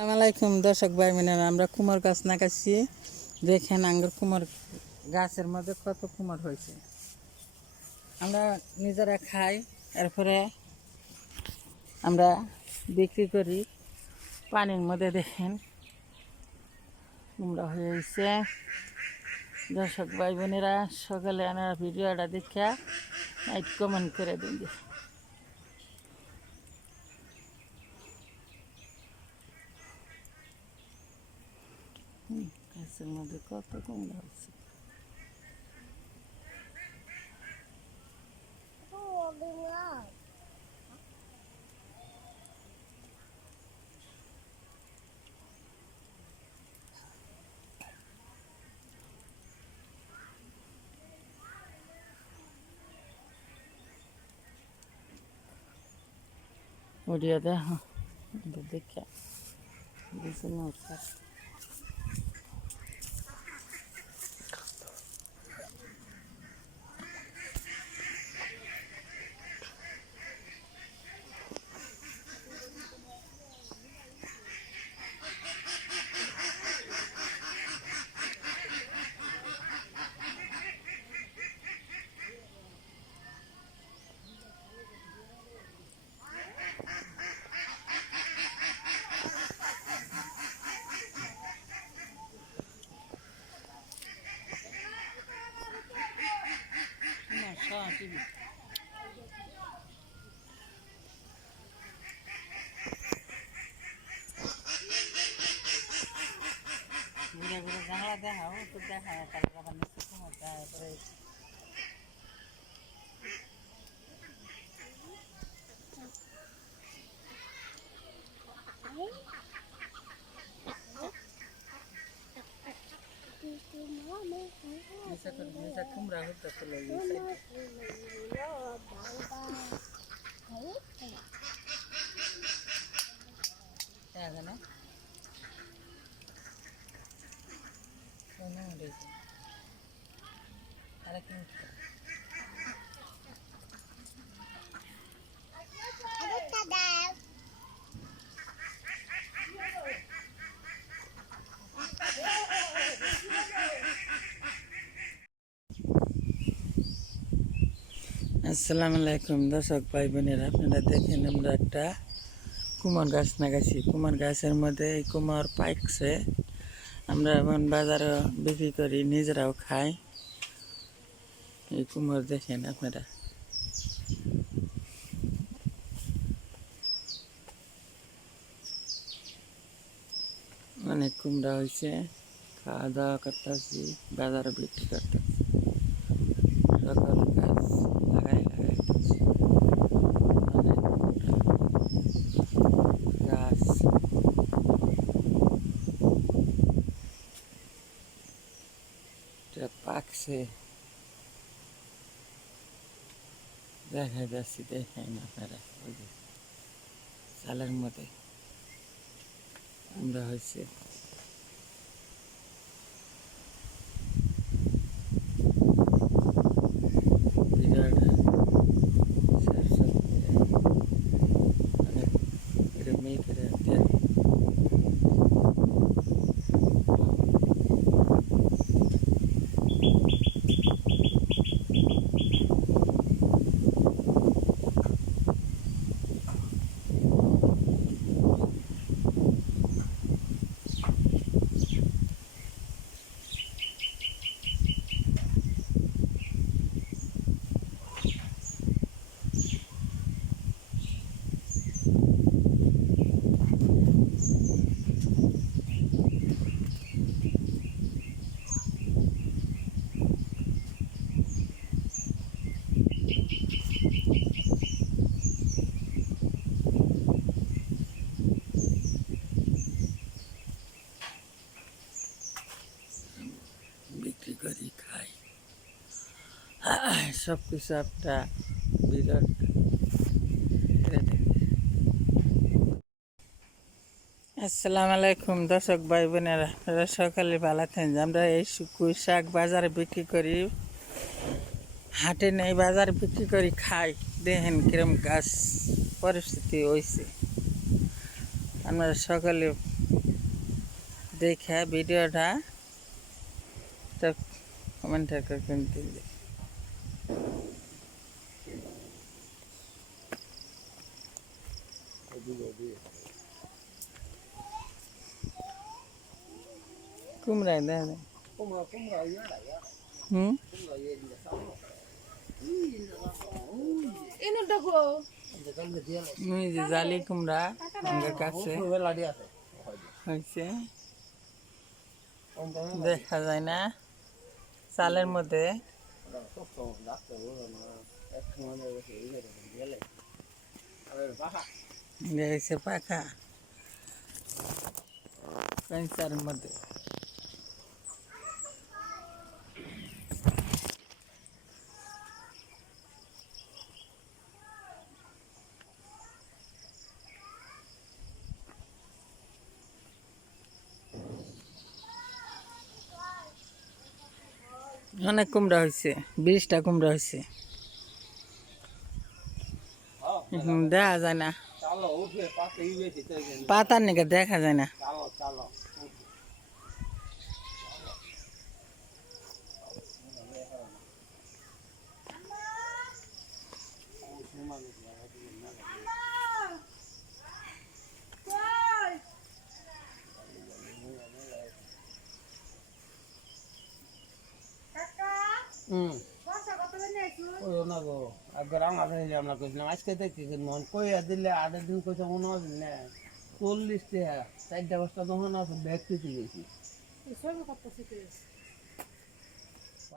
আসসালামাইকুম দর্শক ভাই বোনেরা, আমরা কুমার গাছ লাগাচ্ছি। দেখেন আঙ্গুর কুমার গাছের মধ্যে কত কুমার হয়েছে। আমরা নিজেরা খাই, এরপরে আমরা বিক্রি করি। পানির মধ্যে দেখেন কুমড়া হয়েছে। দর্শক ভাই বোনেরা, সকালে আমরা ভিডিওটা দেখে লাইক কমেন্ট করে দিন। গাছের মধ্যে কত কুমড়া হয়েছে। ভিডিও দেখো, দেখে বুঝে না। TV. ঘুরে ঘুরে জানলা দেখাও, তো দেখায় তাহলে আবার নিচে কুমার যায় পরে। নিচে কুমড়া হতে চলে গেছে। এখানে আরেক মিনিট। আসসালামু আলাইকুম দর্শক ভাই বোনেরা, আপনারা দেখেন আমরা একটা কুমার গাছ লাগাইছি। কুমার গাছের মধ্যে এই কুমার পাইকছে। আমরা এখন বাজারে বিক্রি করি, নিজেরাও খাই। এই কুমার দেখেন আপনারা, অনেক কুমড়া হয়েছে। খাওয়া দাওয়া করতেছি, বাজারে বিক্রি করতেছি। সকল গাছ লাগাইতেছি, অনেক গাছ। পাকছে দেখা যাচ্ছে, দেখেন আপনারা ওই যে চালের মধ্যে আমরা হয়েছে। বিক্রি করি, খাই, সব কিছু একটা বিরাট। আসসালামু আলাইকুম দর্শক ভাই বোনেরা, সকালে ভালো থাকেন। আমরা এই কুই শাক বাজারে বিক্রি করি, হাটে নেই, বাজারে বিক্রি করি, খাই। দেখেন কিরম গাছ পরিস্থিতি হয়েছে। আপনারা সকলে দেখে ভিডিওটা কমেন্ট করবেন দিলে কুমড়ায় দেয় হুম যে জালি কুমড়া আমার কাছে হয়েছে দেখা যায় না চালের মধ্যে হয়েছে পাখা পেঁচার মধ্যে অনেক কুমড়া হয়েছে 20টা কুমড়া হয়েছে দেখা যায় না পাতার নাকি দেখা যায় না আজকে দেখি কইয়া দিলে 8 দিন কইছে মনে হয় না 40 টাকা 4টা 5টা তখন ব্যাগ পেতে গেছি